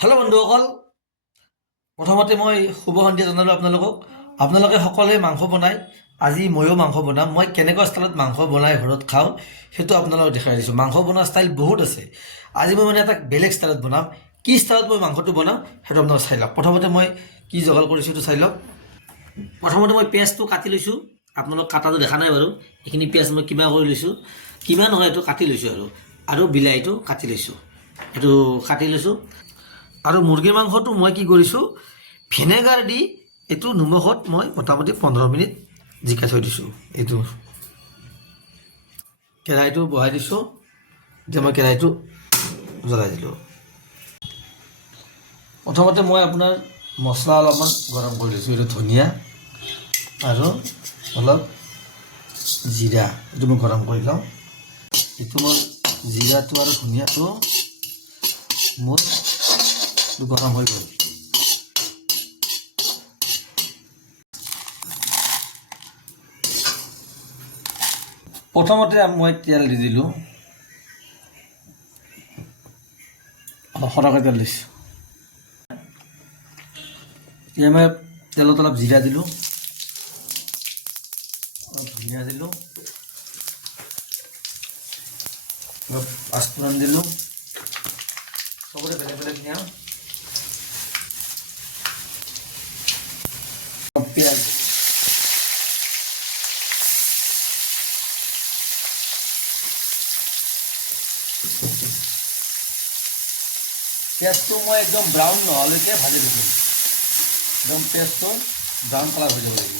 Hello' বন্ধুসকল, প্ৰথমতে মই শুভ সন্ধিয়া জনালোঁ আপোনালোকক। আপোনালোকে সকলোৱে মাংস বনায়, আজি ময়ো মাংস বনাম। মই কেনেকুৱা ষ্টাইলত মাংস বনাই ঘৰত খাওঁ সেইটো আপোনালোকক দেখাই দিছোঁ। মাংস বনোৱা ষ্টাইল বহুত আছে, আজি মই এটা বেলেগ ষ্টাইলত বনাম। কি ষ্টাইলত মই মাংসটো বনাম সেইটো আপোনালোকে চাই লওক। প্ৰথমতে মই কি যোগাৰ কৰিছোঁ সেইটো চাই লওক। প্ৰথমতে মই পিঁয়াজটো কাটি লৈছোঁ। আপোনালোক কাটাটো দেখা নাই বাৰু। এইখিনি পিঁয়াজ মই কিমা কৰি লৈছোঁ, কিমা নহয় এইটো কাটি লৈছোঁ আৰু বিলাহীটো কাটি লৈছোঁ, এইটো কাটি লৈছোঁ। আৰু মুৰ্গীৰ মাংসটো মই কি কৰিছোঁ, ভিনেগাৰ দি এইটো নিমখত মই মোটামুটি 15 মিনিট জিকাই থৈ দিছোঁ। এইটো কেৰাহীটো বহাই দিছোঁ, এতিয়া মই কেৰাহীটো জ্বলাই দিলোঁ। প্ৰথমতে মই আপোনাৰ মছলা অলপমান গৰম কৰি লৈছোঁ। এইটো ধনিয়া আৰু অলপ জিৰা, এইটো মই গৰম কৰি লওঁ। এইটো মই জিৰাটো আৰু ধনিয়াটো মোৰ গৰম হৈ গ'ল। প্ৰথমতে মই তেল দি দিলোঁ, অলপ সৰহকৈ তেল দিছোঁ। এতিয়া মই তেলত অলপ জিৰা দিলোঁ, অলপ ধনিয়া দিলোঁ, অলপ পাঁচফোৰণ দিলোঁ, চবৰে বেলেগ বেলেগ নিয়ম। পিঁয়াজ পিঁয়াজটো মই একদম ব্ৰাউন নোহোৱালৈকে ভাজি দিছোঁ। একদম পিঁয়াজটো ব্ৰাউন কালাৰ হৈ যাব লাগিব।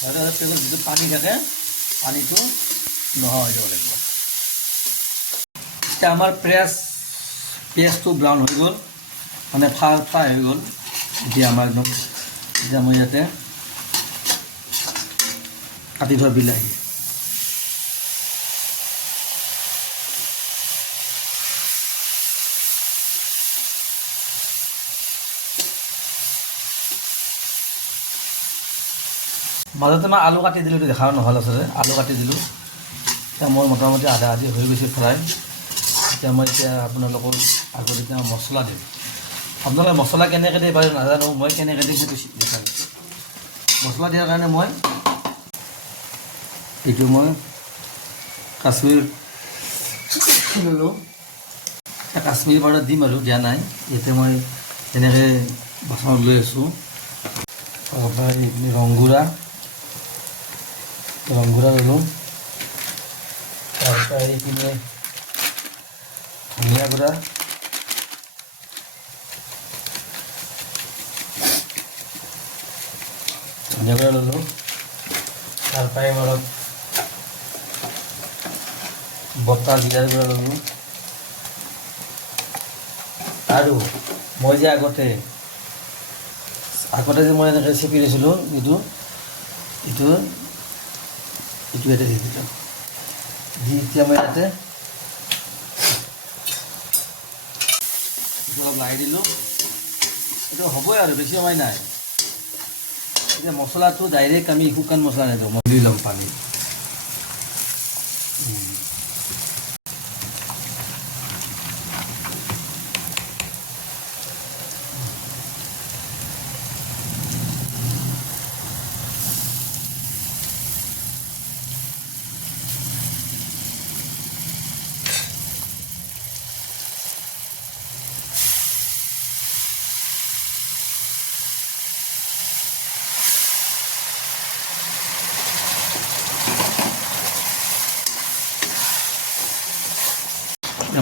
তাৰপিছত পিঁয়াজৰ যিটো পানী থাকে, পানীটো নোহোৱা হৈ যাব লাগিব। এতিয়া আমাৰ পিঁয়াজটো ব্ৰাউন হৈ গ'ল, মানে ফ্ৰাই হৈ গ'ল। এতিয়া আমাৰ এতিয়া মই ইয়াতে কাটি থোৱা বিলাহী, মাজতে মই আলু কাটি দিলোঁ, এইটো দেখা নহ'ল আচলতে। আলু কাটি দিলোঁ। এতিয়া মই মোটামুটি আধা আধি হৈ গৈছে ফ্ৰাই। এতিয়া মই আপোনালোকৰ আগত এতিয়া মছলা দিম। আপোনালোকে মছলা কেনেকৈ দিয়ে বাৰু নাজানো, মই কেনেকৈ দিম সেইটো দেখা দিছোঁ। মছলা দিয়াৰ কাৰণে মই এইটো মই কাশ্মীৰ ল'লোঁ। কাশ্মীৰ পাউডাৰ দিম আৰু দিয়া নাই। ইয়াতে মই এনেকৈ বাচনত লৈ আছোঁ। এইখিনি ৰংগুড়া ল'লোঁ। তাৰপৰা এইপিনে ধনিয়া গুড়া, ল'লোঁ। তাৰপৰাই মই অলপ বটা জিৰাৰ গুড়া ল'লোঁ। আৰু মই যে আগতে যে মই এনেকৈ চেপি লৈছিলোঁ, এইটো ইয়াতে দি দিলোঁ। দি এতিয়া মই ইয়াতে অলপ লাৰি দিলোঁ। এইটো হ'বই আৰু বেছি সময় নাই। এতিয়া মছলাটো ডাইৰেক্ট আমি শুকান মছলা নিদিওঁ, মই দি ল'ম পানী।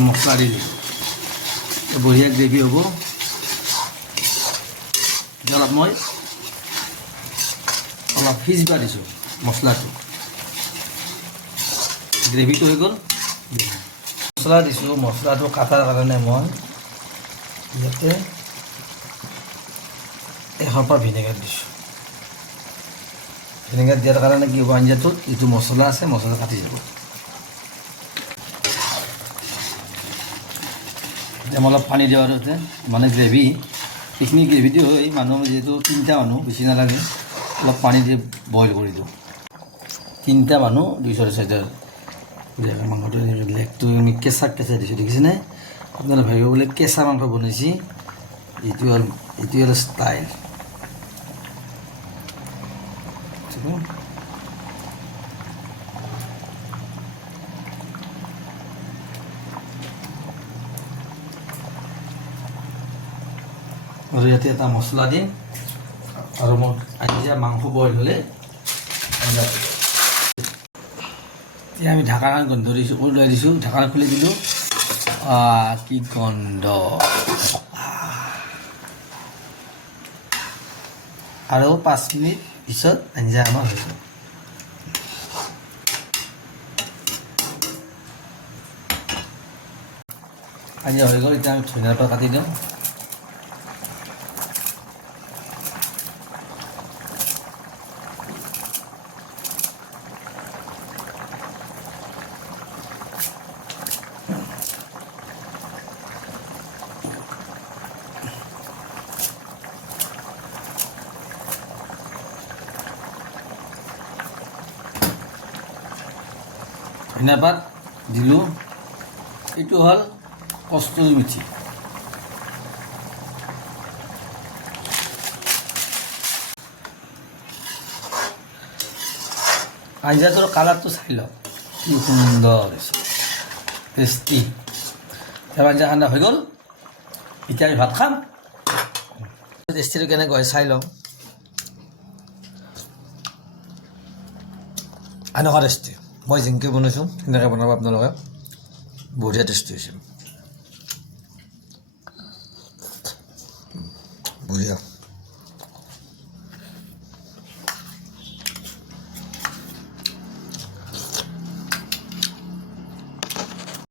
মছলা দি দিলোঁ, বঢ়িয়া গ্ৰেভি হ'ব। এতিয়া মই অলপ সিজিব দিছোঁ মছলাটো, গ্ৰেভিটো হৈ গ'ল। মছলা দিছোঁ, মছলাটো কাটাৰ কাৰণে মই ইয়াতে এসোপা ভিনেগাৰ দিছোঁ। ভিনেগাৰ দিয়াৰ কাৰণে কি হ'ব, আঞ্জাটোত যিটো মছলা আছে মছলা কাটি যাব। এতিয়া মই অলপ পানী দিওঁ আৰু মানে গ্ৰেভি, এইখিনি গ্ৰেভি দি হয় মানুহ যিহেতু 3টা মানুহ, বেছি নালাগে। অলপ পানী দি বইল কৰি দিওঁ। 3টা মানুহ 200-400 মাংসটো লেগটো আমি কেঁচা দিছোঁ, দেখিছেনে? আপোনালোকে ভাবিব বোলে কেঁচা মাংস বনাইছি, এইটো হ'ল ষ্টাইল। আৰু ইয়াতে এটা মছলা দিম আৰু মোৰ আঞ্জা মাংস বইল হ'লে এতিয়া আমি ঢাকাখন গন্ধ দিছোঁ, ওলাই দিছোঁ, ঢাকান খুলি দিলোঁ। কি গন্ধ! আৰু 5 মিনিট পিছত আঞ্জা আমাৰ হৈ যাব। আঞ্জা হৈ গ'ল, এতিয়া আমি ধনিয়াৰ পাত কাটি দিওঁ। ধনিয়া পাত দিলোঁ। এইটো হ'ল কস্তুৰী মেথি। আঞ্জাটোৰ কালাৰটো চাই লওক, কি সুন্দৰ হৈছে, টেষ্টি। আঞ্জা ঠাণ্ডা হৈ গ'ল, এতিয়া আমি ভাত খাম। টেষ্টিটো কেনেকুৱা হয় চাই লওঁ। এনেকুৱা টেষ্টি, মই যেনেকৈ বনাইছোঁ সেনেকৈ বনাব আপোনালোকে, বঢ়িয়া টেষ্টি হৈছে, বঢ়িয়া।